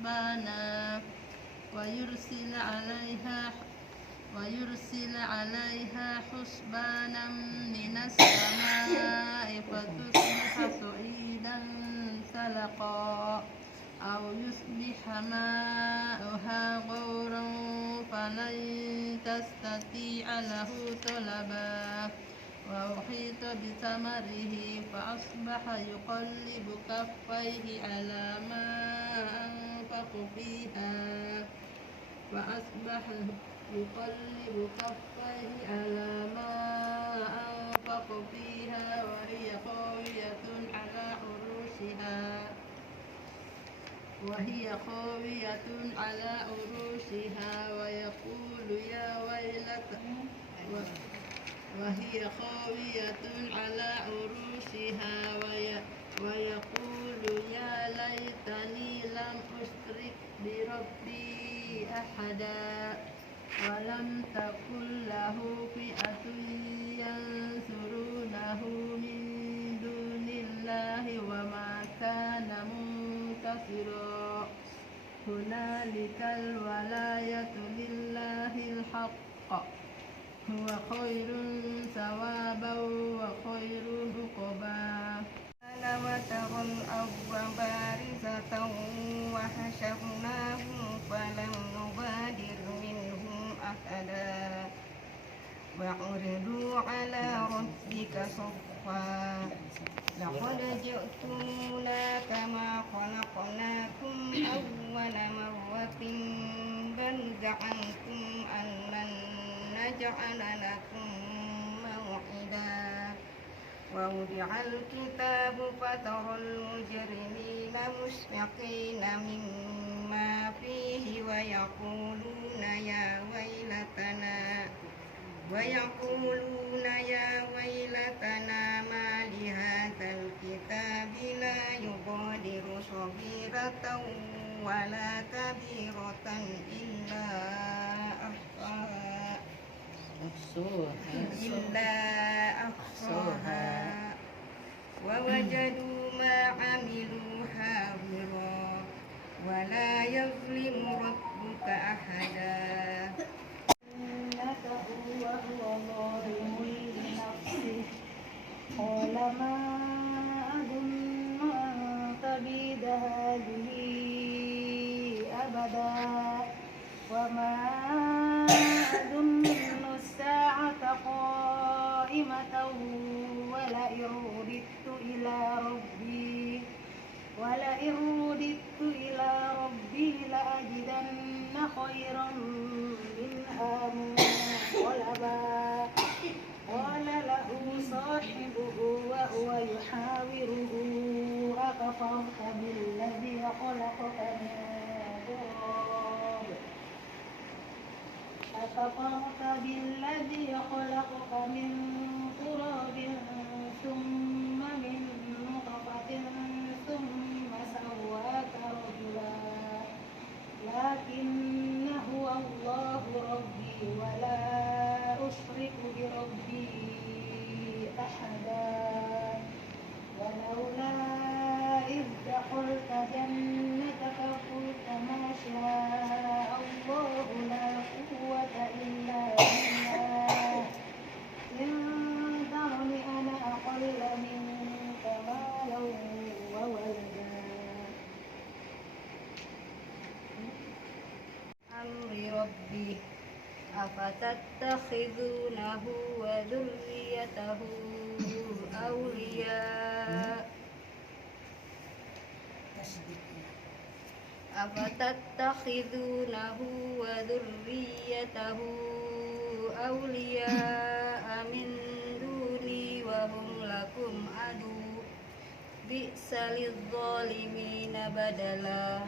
حسبانا ويرسل عليها حسبانا من السماء فتصبح صعيدا زلقا أو يصبح ماؤها غورا فلن تستطيع له طلبا وأحيط بثمره فأصبح يقلب كفيه على ما أنفق فيها وهي خاوية على عروشها ويقول يا ليتني لم أشرك بربي أحدا ولم تكن له فئة ينصرونه من دون الله وما كان منتصرا هنالك الولاية لله الحق هو خير ثوابا وخير عقبا وترى الأرض بارزة وحشرناهم فلم نغادر منهم أحدا وعرضوا على ربك صفا لقد جئتمونا كما خلقناكم أول مرة بل زعمتم أن لن نجعل لكم موعدا ووضع الكتاب فترى المجرمين مشفقين مما فيه ويقولون يا ويلتنا ما لهذا الكتاب لا يغادر صغيرة ولا كبيرة إلا أحصاها ووجدوا ما عملوا حاضرا ولا يظلم ربك أحدا إنك هو ظالم لنفسه قال ما أظن أن تبيد هذه أبدا وما أظن الساعة قائمة ولئن رددت إلى ربي لأجدن خيرا منها منقلبا قال له صاحبه وهو يحاوره أكفرت بالذي خلقك من تراب ثم من نطفة ثم سواك رجلا لكن هو الله ربي ولا أشرك بربي أحدا ولولا إذ دخلت جنتك قلت ما شاء الله لا قوة إلا بالله إن ترني أنا أقل منك مالا وولدا أمر ربي أفتتخذونه وذريته أولياء من دوني وهم لكم عدو بئس للظالمين بدلا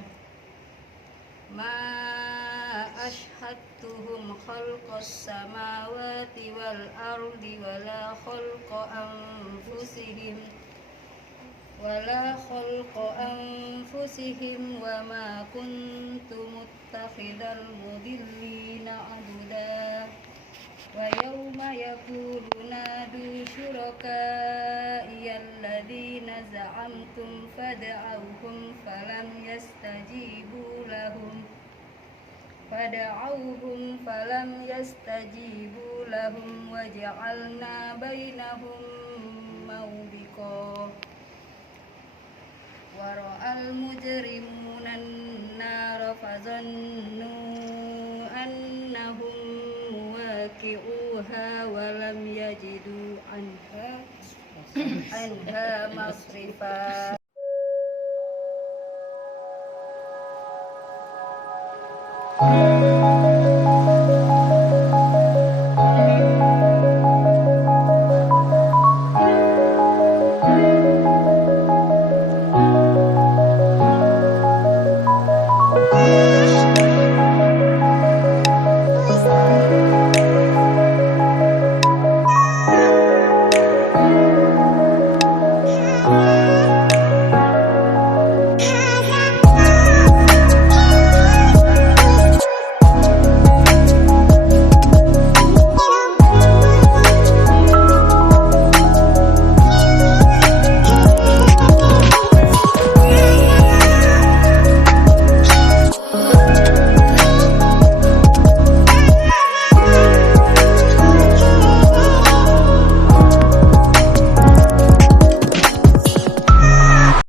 ما أشهدتهم خلق السماوات والأرض ولا خلق أنفسهم وما كنت متخذ المضلين عضدا ويوم يقول نادوا شركائي الذين زعمتم فدعوهم فلم يستجيبوا فدعوهم فلم يستجيبوا لهم وجعلنا بينهم موبقا ورأى المجرمون النار فظنوا أنهم مواقعوها ولم يجدوا عنها مصرفا